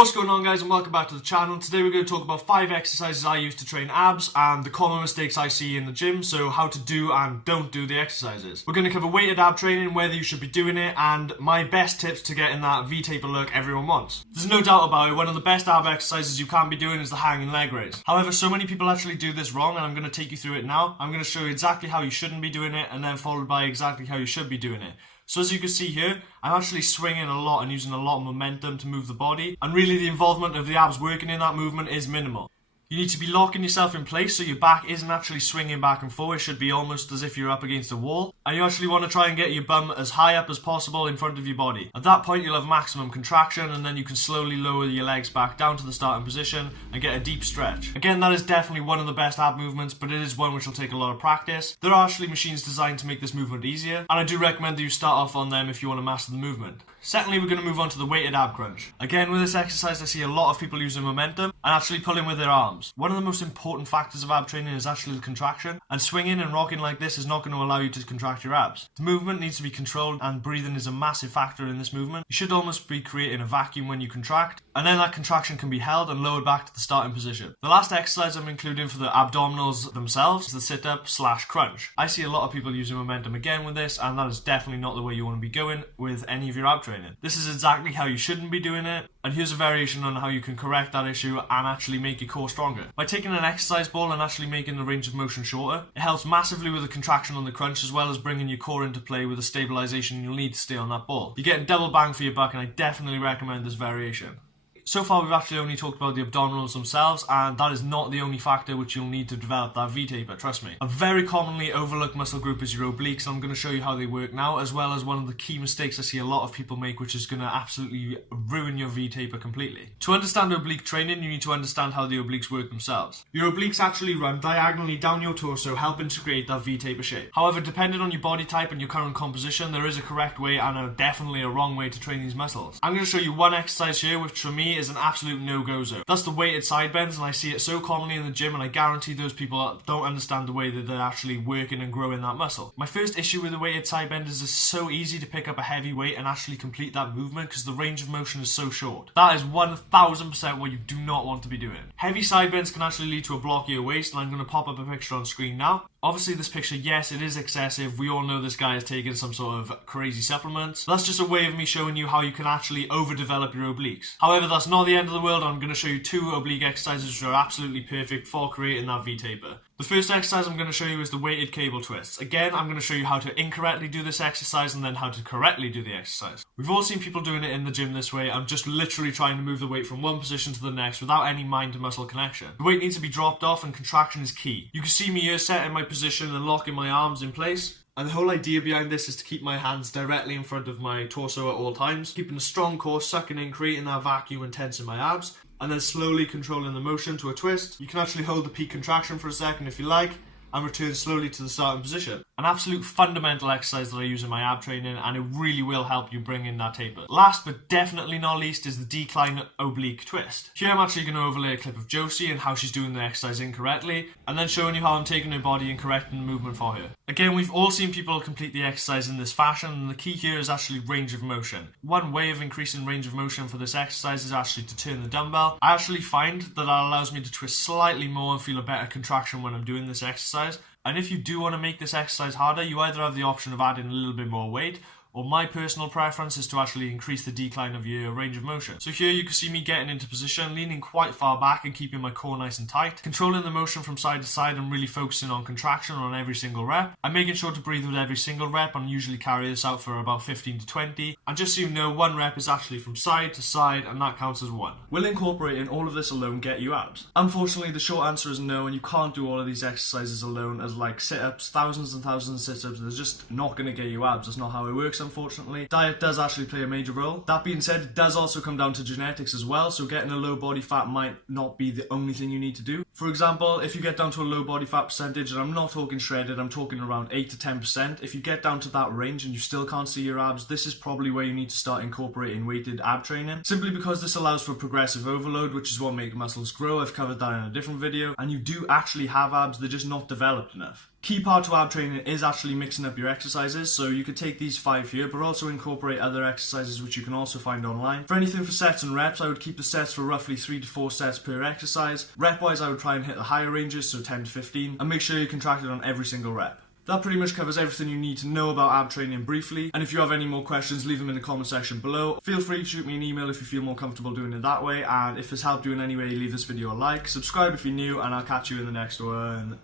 What's going on, guys, and welcome back to the channel. Today we're going to talk about 5 exercises I use to train abs and the common mistakes I see in the gym, so how to do and don't do the exercises. We're going to cover weighted ab training, whether you should be doing it, and my best tips to get in that V-taper look everyone wants. There's no doubt about it, one of the best ab exercises you can be doing is the hanging leg raise. However, so many people actually do this wrong, and I'm going to take you through it now. I'm going to show you exactly how you shouldn't be doing it, and then followed by exactly how you should be doing it. So as you can see here, I'm actually swinging a lot and using a lot of momentum to move the body, and really the involvement of the abs working in that movement is minimal. You need to be locking yourself in place so your back isn't actually swinging back and forward. It should be almost as if you're up against a wall. And you actually want to try and get your bum as high up as possible in front of your body. At that point you'll have maximum contraction, and then you can slowly lower your legs back down to the starting position and get a deep stretch. Again, that is definitely one of the best ab movements, but it is one which will take a lot of practice. There are actually machines designed to make this movement easier, and I do recommend that you start off on them if you want to master the movement. Secondly, we're going to move on to the weighted ab crunch. Again, with this exercise I see a lot of people using momentum and actually pulling with their arms. One of the most important factors of ab training is actually the contraction, and swinging and rocking like this is not going to allow you to contract your abs. The movement needs to be controlled, and breathing is a massive factor in this movement. You should almost be creating a vacuum when you contract, and then that contraction can be held and lowered back to the starting position. The last exercise I'm including for the abdominals themselves is the sit-up / crunch. I see a lot of people using momentum again with this, and that is definitely not the way you want to be going with any of your ab training. This is exactly how you shouldn't be doing it, and here's a variation on how you can correct that issue and actually make your core stronger. By taking an exercise ball and actually making the range of motion shorter, it helps massively with the contraction on the crunch, as well as bringing your core into play with the stabilization you'll need to stay on that ball. You're getting double bang for your buck, and I definitely recommend this variation. So far we've actually only talked about the abdominals themselves, and that is not the only factor which you'll need to develop that V-taper, trust me. A very commonly overlooked muscle group is your obliques, and I'm going to show you how they work now, as well as one of the key mistakes I see a lot of people make, which is going to absolutely ruin your V-taper completely. To understand oblique training, you need to understand how the obliques work themselves. Your obliques actually run diagonally down your torso, helping to create that V-taper shape. However, depending on your body type and your current composition, there is a correct way and definitely a wrong way to train these muscles. I'm going to show you one exercise here which for me is an absolute no-go zone. That's the weighted side bends, and I see it so commonly in the gym, and I guarantee those people don't understand the way that they're actually working and growing that muscle. My first issue with the weighted side bend is it's so easy to pick up a heavy weight and actually complete that movement because the range of motion is so short. That is 1000% what you do not want to be doing. Heavy side bends can actually lead to a blockier waist, and I'm going to pop up a picture on screen now. Obviously this picture, yes, it is excessive. We all know this guy is taking some sort of crazy supplements. That's just a way of me showing you how you can actually overdevelop your obliques. However, that's not the end of the world. I'm going to show you 2 oblique exercises which are absolutely perfect for creating that V-taper. The first exercise I'm going to show you is the weighted cable twists. Again, I'm going to show you how to incorrectly do this exercise and then how to correctly do the exercise. We've all seen people doing it in the gym this way. I'm just literally trying to move the weight from one position to the next without any mind to muscle connection. The weight needs to be dropped off, and contraction is key. You can see me here setting my position and locking my arms in place. And the whole idea behind this is to keep my hands directly in front of my torso at all times, keeping a strong core, sucking in, creating that vacuum and tensing my abs, and then slowly controlling the motion to a twist. You can actually hold the peak contraction for a second if you like, and return slowly to the starting position. An absolute fundamental exercise that I use in my ab training, and it really will help you bring in that taper. Last but definitely not least is the decline oblique twist. Here I'm actually going to overlay a clip of Josie and how she's doing the exercise incorrectly, and then showing you how I'm taking her body and correcting the movement for her. Again, we've all seen people complete the exercise in this fashion, and the key here is actually range of motion. One way of increasing range of motion for this exercise is actually to turn the dumbbell. I actually find that allows me to twist slightly more and feel a better contraction when I'm doing this exercise. And if you do want to make this exercise harder, you either have the option of adding a little bit more weight, or my personal preference is to actually increase the decline of your range of motion. So here you can see me getting into position, leaning quite far back and keeping my core nice and tight, controlling the motion from side to side and really focusing on contraction on every single rep. I'm making sure to breathe with every single rep and usually carry this out for about 15 to 20. And just so you know, 1 rep is actually from side to side, and that counts as 1. Will incorporating all of this alone get you abs? Unfortunately, the short answer is no, and you can't do all of these exercises alone, as like sit-ups, thousands and thousands of sit-ups, they're just not going to get you abs. That's not how it works, unfortunately. Diet does actually play a major role. That being said, it does also come down to genetics as well, so getting a low body fat might not be the only thing you need to do. For example, if you get down to a low body fat percentage, and I'm not talking shredded, I'm talking around 8 to 10%, if you get down to that range and you still can't see your abs, this is probably where you need to start incorporating weighted ab training, simply because this allows for progressive overload, which is what makes muscles grow. I've covered that in a different video, and you do actually have abs, they're just not developed enough. Key part to ab training is actually mixing up your exercises, so you could take these 5 here but also incorporate other exercises which you can also find online. For anything for sets and reps, I would keep the sets for roughly 3 to 4 sets per exercise. Rep wise, I would try and hit the higher ranges, so 10 to 15, and make sure you're contracted on every single rep. That pretty much covers everything you need to know about ab training briefly, and if you have any more questions, leave them in the comment section below. Feel free to shoot me an email if you feel more comfortable doing it that way, and if this helped you in any way, leave this video a like, subscribe if you're new, and I'll catch you in the next one.